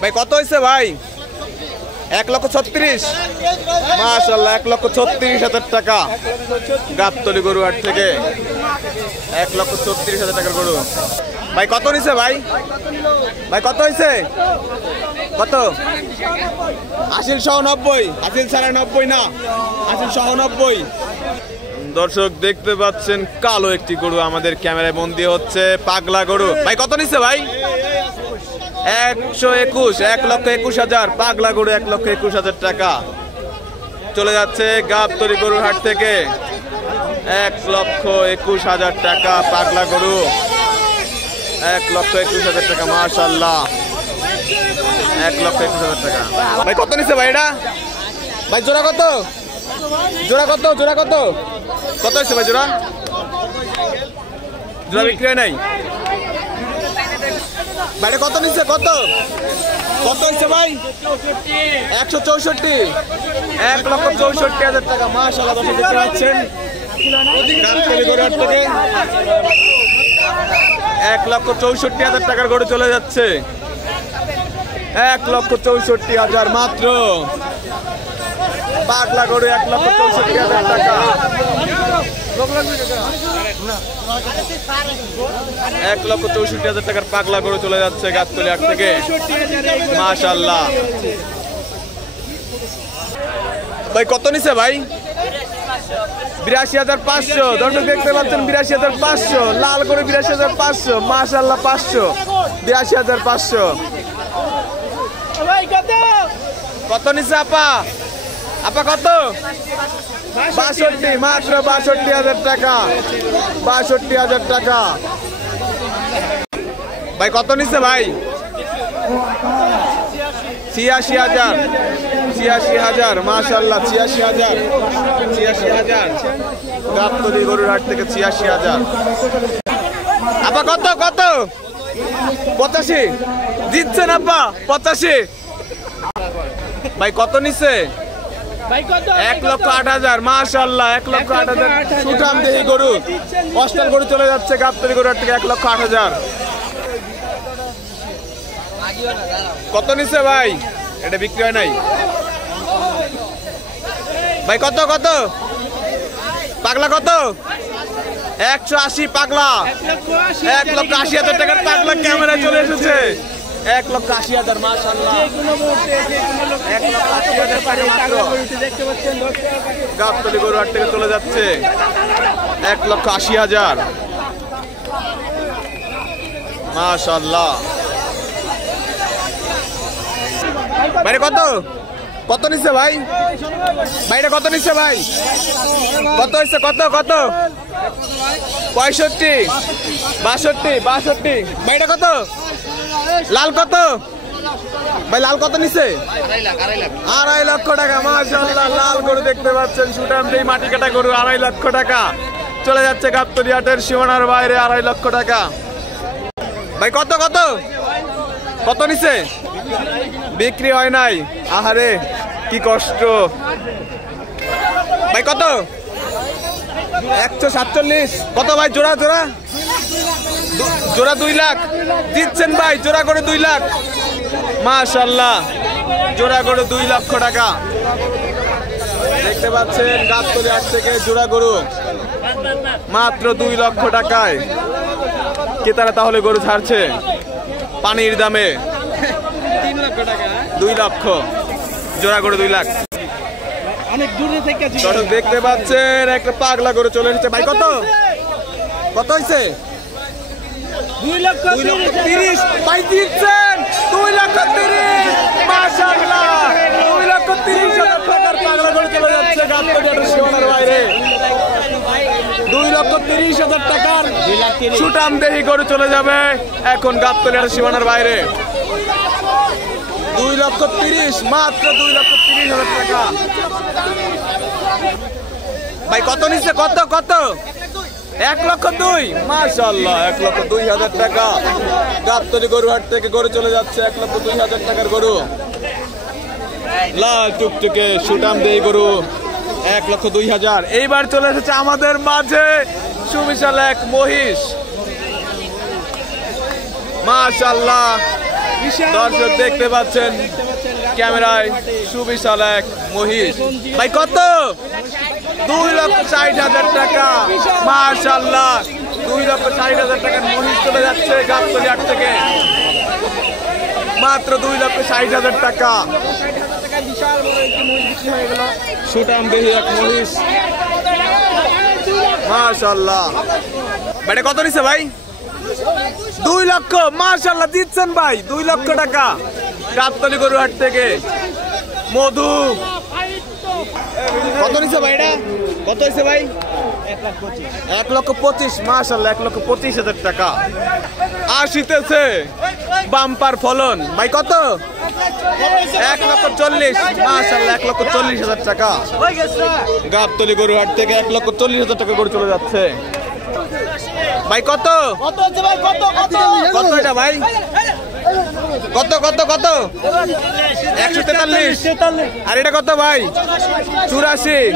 ভাই কত হয়েছে ভাই? 1,36,000 মাশাআল্লাহ 1,36,000 টাকা গাবতলী গরু হাট থেকে 1,36,000 টাকার গরু। ভাই কত নিছে ভাই? ভাই কত হয়েছে? কত? আসিল সহ 90, আসিল ছাড়া 90 না, আসিল সহ 90। দর্শক দেখতে পাচ্ছেন কালো একটি গরু আমাদের ক্যামেরায় বন্দী হচ্ছে, পাগলা গরু। ভাই কত নিছে ভাই? 121, 1,21,000 পাগলা গরু 1,21,000 টাকা চলে যাচ্ছে গাবতলী গরুর হাট থেকে। 1,21,000 টাকা পাগলা গরু, 1,21,000 টাকা মাশাআল্লাহ 1,21,000 টাকা। ভাই কত নিছে ভাই এটা? ভাই জোড়া কত? জোড়া কত? জোড়া কত? কত হয়েছে ভাই জোড়া? জোড়া বিক্রি হয় নাই ভাই, কত নিচ্ছে? কত কত হয়েছে ভাই? 164, 1,64,000 টাকা মাশাআল্লাহ। দর্শক দেখতে পাচ্ছেন গাবতলী গরুর হাট থেকে 1,64,000 টাকার গরু চলে যাচ্ছে। 1,64,000 মাত্র পাগলা গরু 1,64,000 টাকা। 1,64,000 টাকার পাগলা গরু চলে যাচ্ছে গাবতলী হাট থেকে মাশাআল্লাহ। ভাই কত নিছে ভাই? 82,500। দর্শক দেখতে পাচ্ছেন 82,500 লাল করে 82,500 মাশাআল্লাহ 500 82,500। কত নিছে আপা? আপা কত? 62, মাত্র 62,000 টাকা 62,000 টাকা। ভাই কত নিছে ভাই? 86,000, 86,000 মাশাআল্লাহ 86,000, 86,000 গাবতলী গরুর হাট থেকে 86,000। আপা কত? কত? 85 দিচ্ছেন আপা 85। ভাই কত নিছে? 1,08,000 মাশাআল্লাহ 1,08,000 সুঠাম দেহি গরু অস্টাল গরু চলে যাচ্ছে গাবতলী গরুর হাট থেকে 1,08,000। কত নিছে ভাই? এটা বিক্রি হয় নাই ভাই। কত? কত পাগলা? কত? 180 পাগলা 1,80,000 টাকার পাগলা ক্যামেরায় চলে এসেছে। 1,80,000 মাশাআল্লাহ 1,80,000 টাকা মাত্র গাবতলী গরুর হাট থেকে চলে যাচ্ছে 1,80,000 মাশাআল্লাহ। ভাই কত? কত নিচ্ছে ভাই? ভাইটা কত নিচ্ছে ভাই? কত হয়েছে? কত? কত? 65, 62, 62। ভাইটা কত? লাল কত ভাই? লাল কত নিচ্ছে? 2.5 লক্ষ টাকা মাশাআল্লাহ লাল গরু দেখতে পাচ্ছেন সুঠাম দেই মাটি কাটা গরু 2.5 লক্ষ টাকা চলে যাচ্ছে গাবতলী হাটের সীমানার বাইরে 2.5 লক্ষ টাকা। ভাই কত? কত? কত নিচ্ছে? বিক্রি হয় নাই, আহারে কি কষ্ট। ভাই কত? 147। কত ভাই জোড়া? জোড়া জোড়া 2 লাখ দিচ্ছেন ভাই, জোড়া করে 2 লাখ মাশাআল্লাহ জোড়া করে 2 লক্ষ টাকা দেখতে পাচ্ছেন গাবতলী হাট থেকে জোড়া গরু মাত্র 2 লক্ষ টাকায় ক্রেতারা তাহলে গরু ছাড়ছে পানির দামে। 3 লক্ষ টাকা 2 লক্ষ জোড়া করে 2 লাখ। অনেক দূরে থেকে দেখতে পাচ্ছেন একটা পাগলা গরু চলে এসেছে। ভাই কত? কত হয়েছে? 2,30,000 ভাই দিচ্ছেন 2,30,000 মাশাআল্লাহ 2,30,000 টাকার পাগলা গরু চলে যাচ্ছে গাবতলী হাটের সীমানার বাইরে। 2,30,000 টাকার সুঠাম দেহি গরু চলে যাবে এখন গাবতলী হাটের সীমানার বাইরে। 2,30,000 মাত্র 2,30,000 টাকা। ভাই কত নিচ্ছে? কত? কত? 1,02,000 মাশাআল্লাহ 1,02,000 টাকা গাবতলী গরু হাট থেকে গরু চলে যাচ্ছে 1,02,000 টাকার গরু লাল টুকটুকে সুঠাম দেহি গরু 1,02,000। এইবার চলে এসেছে আমাদের মাঝে সুবিশাল এক মহিষ মাশাআল্লাহ দর্শক দেখতে পাচ্ছেন ক্যামেরায় সুবিশাল এক মহিষ। ভাই কত? 2,60,000 টাকা। মাশাআল্লাহ, 2,60,000 টাকার মহিষ চলে যাচ্ছে গাবতলী হাট থেকে, মাত্র 2,60,000 টাকা। সুটাম দেহি এক মহিষ, মাশাআল্লাহ। ভাইটা কত নিছে ভাই? 2 লক্ষ। মাশাআল্লাহ, দিচ্ছেন ভাই 2 লক্ষ টাকা গাবতলী গরুহাট থেকে। মধু কত নিছে ভাই? এটা কত হয়েছে ভাই? 1,25,000। মাশাআল্লাহ, 1,25,000 টাকা। আসিতেছে বাম্পার ফলন। ভাই কত? 1,40,000। মাশাআল্লাহ, 1,40,000 টাকা। গাবতলী গরুহাট থেকে 1,40,000 টাকা গরু চলে যাচ্ছে। ভাই কত? কত এটা ভাই? কত কত কত? 143। আর এটা কত ভাই? 84।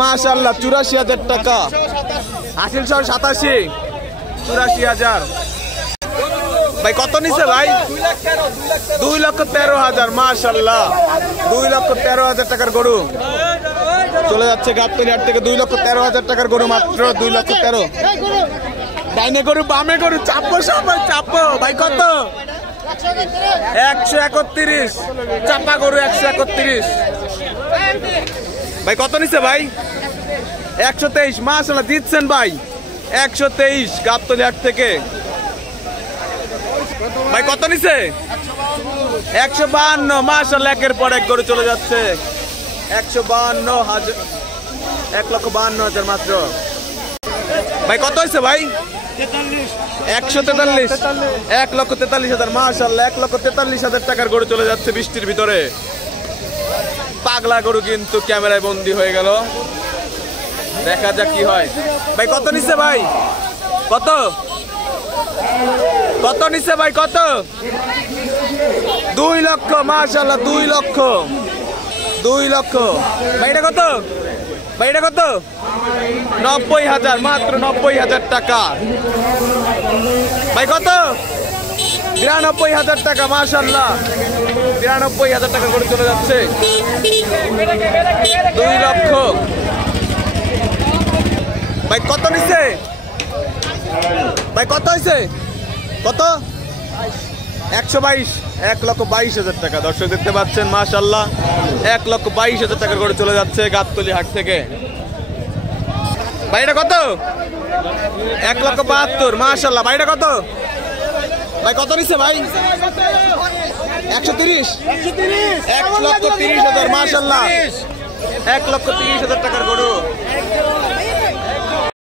মাশাআল্লাহ, 84,000 টাকা। হাসিল সহ 87। 84,000। ভাই কত নিছে ভাই? 2,13,000। মাশাআল্লাহ, 2,13,000 টাকার গরু চলে যাচ্ছে গাবতলী হাট থেকে। 2,13,000 টাকার গরু, মাত্র 2,13,000। ডাইনে গরু বামে গরু, চাপো সবাই চাপো। ভাই কত? 131। চাপা গরু 131। ভাই কত নিছে ভাই? 123। মাশাআল্লাহ, দিচ্ছেন ভাই 123 গাবতলী হাট থেকে। ভাই কত নিছে? 152। মাশাআল্লাহ, একের পর এক গরু চলে যাচ্ছে। 152,000, 1,52,000 মাত্র। ভাই কত হয়েছে ভাই? 143। 1,43,000। মাশাআল্লাহ, 1,43,000 টাকার গরু চলে যাচ্ছে বৃষ্টির ভিতরে। পাগলা গরু কিন্তু ক্যামেরায় বন্দী হয়ে গেল। দেখা যাক কি হয়। ভাই কত নিচ্ছে ভাই? কত কত নিচ্ছে ভাই? কত? 2 লক্ষ। মাশাআল্লাহ, 2 লক্ষ। 2 লক্ষ। ভাই এটা কত? ভাই এটা কত? 90,000। মাত্র 90,000 টাকা। ভাই কত? 93,000 টাকা। মাশাআল্লাহ, 93,000 টাকা করে চলে যাচ্ছে। 2 লক্ষ। ভাই কত নিচ্ছে? ভাই কত হয়েছে? কত? 122। 1,22,000 টাকা। দর্শক দেখতে পাচ্ছেন মাশাআল্লাহ, 1,22,000 টাকা করে চলে যাচ্ছে গাবতলী হাট থেকে। ভাই এটা কত? 1,72,000। মাশাআল্লাহ। ভাই এটা কত? ভাই কত নিচ্ছে ভাই? 130। 1,30,000। মাশাআল্লাহ, 1,30,000 টাকার গরু।